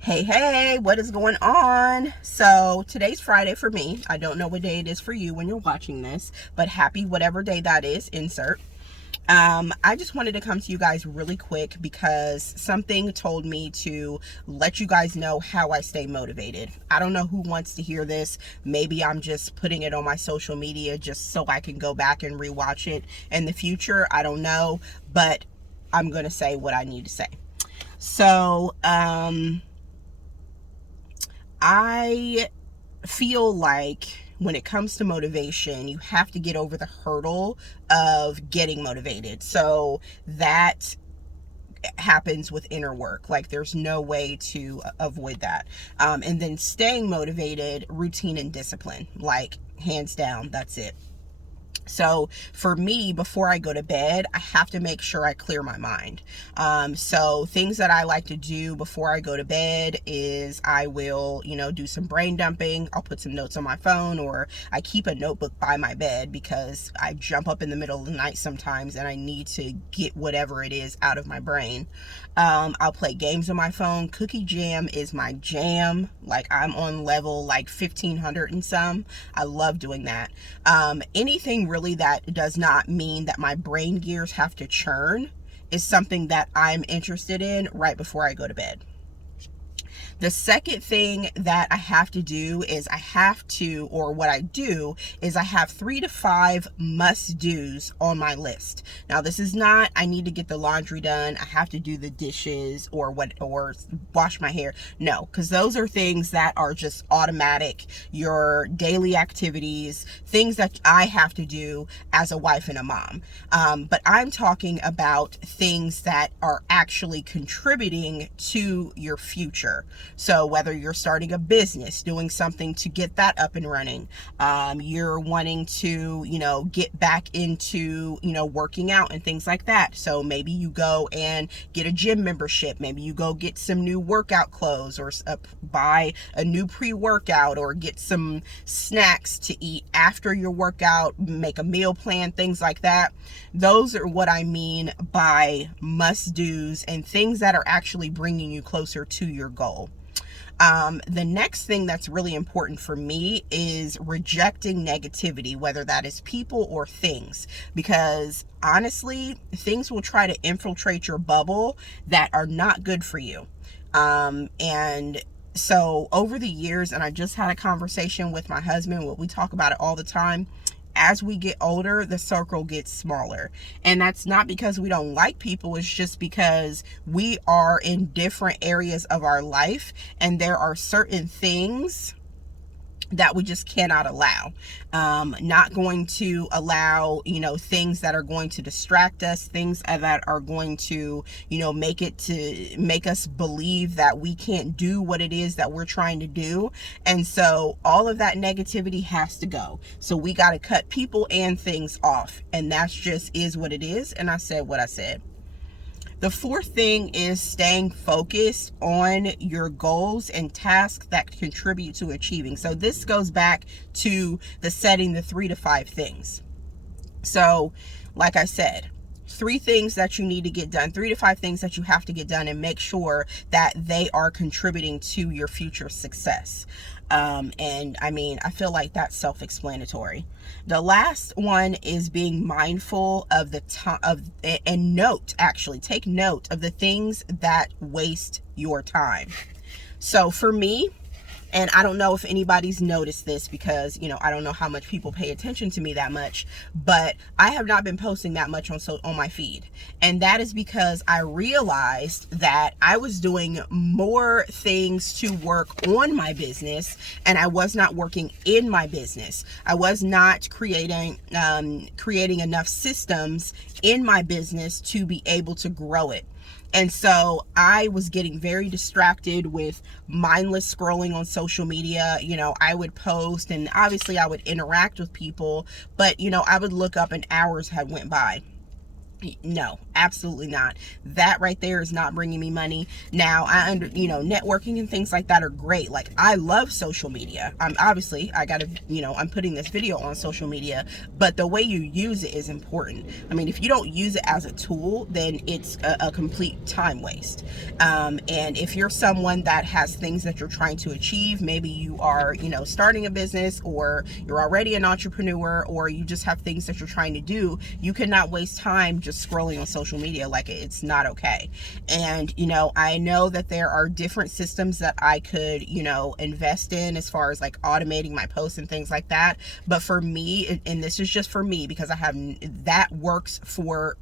Hey, what is going on? So today's Friday for me. I don't know what day it is for you when you're watching this, but happy whatever day that is, insert. I just wanted to come to you guys really quick because something told me to let you guys know how I stay motivated. I don't know who wants to hear this. Maybe I'm just putting it on my social media just so I can go back and rewatch it in the future. I don't know, but I'm going to say what I need to say. So, I feel like when it comes to motivation, you have to get over the hurdle of getting motivated. So that happens with inner work. Like there's no way to avoid that. And then staying motivated, routine and discipline, like hands down, that's it. So for me, before I go to bed, I have to make sure I clear my mind. So things that I like to do before I go to bed is I will, do some brain dumping. I'll put some notes on my phone, or I keep a notebook by my bed because I jump up in the middle of the night sometimes and I need to get whatever it is out of my brain. I'll play games on my phone. Cookie Jam is my jam. Like I'm on level like 1500 and some. I love doing that. Anything really that does not mean that my brain gears have to churn is something that I'm interested in right before I go to bed. The second thing that I have to do is what I do is I have 3 to 5 must do's on my list. Now, this is not, I need to get the laundry done, I have to do the dishes or wash my hair. No, because those are things that are just automatic, your daily activities, things that I have to do as a wife and a mom. But I'm talking about things that are actually contributing to your future. So whether you're starting a business, doing something to get that up and running, you're wanting to, get back into, working out and things like that. So maybe you go and get a gym membership. Maybe you go get some new workout clothes, or buy a new pre-workout, or get some snacks to eat after your workout, make a meal plan, things like that. Those are what I mean by must-dos and things that are actually bringing you closer to your goal. The next thing that's really important for me is rejecting negativity, whether that is people or things, because honestly, things will try to infiltrate your bubble that are not good for you. And so over the years, and I just had a conversation with my husband, we talk about it all the time. As we get older, the circle gets smaller. And that's not because we don't like people. It's just because we are in different areas of our life, and there are certain things that we just cannot allow. Not going to allow, things that are going to distract us, things that are going to, make us believe that we can't do what it is that we're trying to do. And so all of that negativity has to go. So we got to cut people and things off. And that's just is what it is. And I said what I said. The fourth thing is staying focused on your goals and tasks that contribute to achieving. So this goes back to the setting the 3 to 5 things. So, like I said, 3 things that you need to get done, 3 to 5 things that you have to get done, and make sure that they are contributing to your future success. And I mean, I feel like that's self-explanatory. The last one is being mindful of the time and take note of the things that waste your time. So for me, and I don't know if anybody's noticed this because, I don't know how much people pay attention to me that much, but I have not been posting that much on my feed. And that is because I realized that I was doing more things to work on my business, and I was not working in my business. I was not creating enough systems in my business to be able to grow it. And so I was getting very distracted with mindless scrolling on social media. I would post, and obviously I would interact with people, but I would look up and hours had went by. No, absolutely not. That right there is not bringing me money. Now, networking and things like that are great. Like, I love social media. I'm obviously, I gotta, I'm putting this video on social media, but the way you use it is important. I mean, if you don't use it as a tool, then it's a complete time waste. And if you're someone that has things that you're trying to achieve, maybe you are, starting a business, or you're already an entrepreneur, or you just have things that you're trying to do, you cannot waste time just scrolling on social media. Like, it's not okay. And I know that there are different systems that I could invest in, as far as like automating my posts and things like that. But for me, and this is just for me, because I have, that works for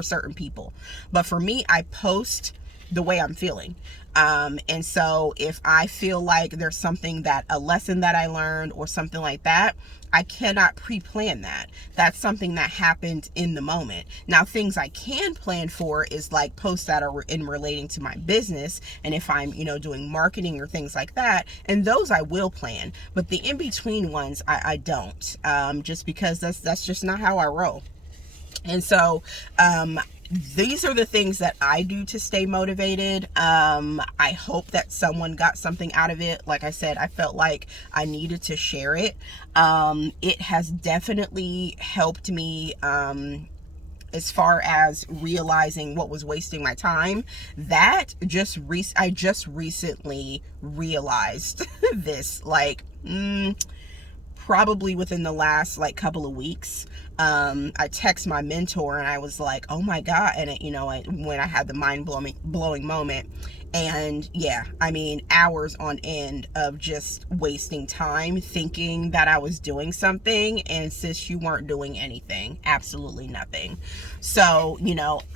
certain people, but for me, I post the way I'm feeling. And so if I feel like there's something, that a lesson that I learned or something like that, I cannot pre-plan that. That's something that happened in the moment. Now, things I can plan for is like posts that are in relating to my business, and if I'm doing marketing or things like that, and those I will plan. But the in-between ones, I don't, just because that's just not how I roll. And so these are the things that I do to stay motivated. I hope that someone got something out of it. Like I said, I felt like I needed to share it. It has definitely helped me, as far as realizing what was wasting my time. That I just recently realized this, like, probably within the last like couple of weeks. I text my mentor and I was like, oh my God. And when I had the mind blowing moment, and yeah, I mean, hours on end of just wasting time thinking that I was doing something, and sis, you weren't doing anything, absolutely nothing. So,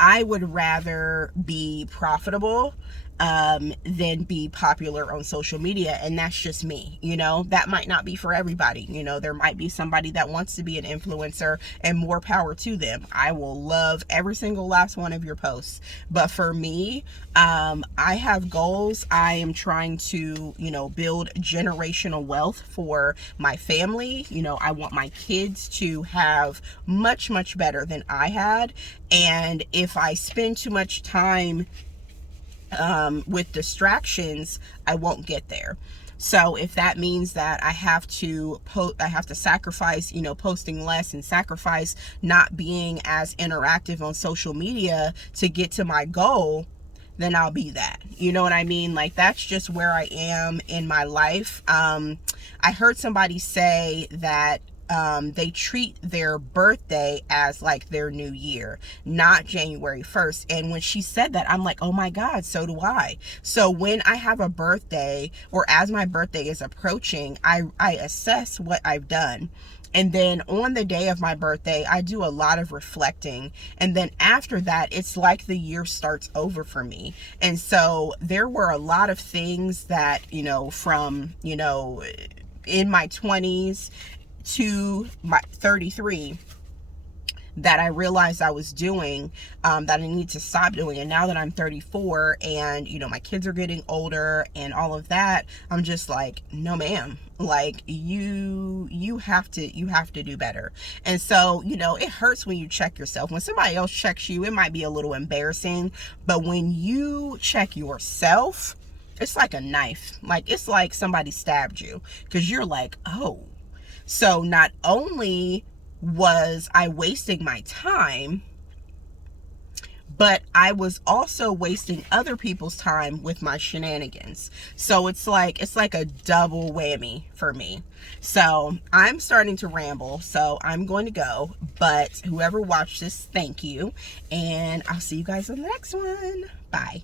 I would rather be profitable than be popular on social media. And that's just me. That might not be for everybody. There might be somebody that wants to be an influencer, and more power to them. I will love every single last one of your posts. But for me, I have goals. I am trying to, build generational wealth for my family. I want my kids to have much, much better than I had. And if I spend too much time with distractions, I won't get there. So if that means that I have to sacrifice, posting less, and sacrifice not being as interactive on social media to get to my goal, then I'll be that. You know what I mean? Like, that's just where I am in my life. I heard somebody say that they treat their birthday as like their new year, not January 1st. And when she said that, I'm like, oh my God, so do I. So when I have a birthday, or as my birthday is approaching, I assess what I've done. And then on the day of my birthday, I do a lot of reflecting. And then after that, it's like the year starts over for me. And so there were a lot of things that, from, in my 20s to my 33, that I realized I was doing, that I need to stop doing. And now that I'm 34 and my kids are getting older and all of that, I'm just like, no ma'am, like, you have to do better. And so it hurts when you check yourself. When somebody else checks you, it might be a little embarrassing, but when you check yourself, it's like a knife. Like, it's like somebody stabbed you, because you're like, oh. So not only was I wasting my time, but I was also wasting other people's time with my shenanigans. So it's like a double whammy for me. So I'm starting to ramble, so I'm going to go. But whoever watched this, thank you. And I'll see you guys on the next one. Bye.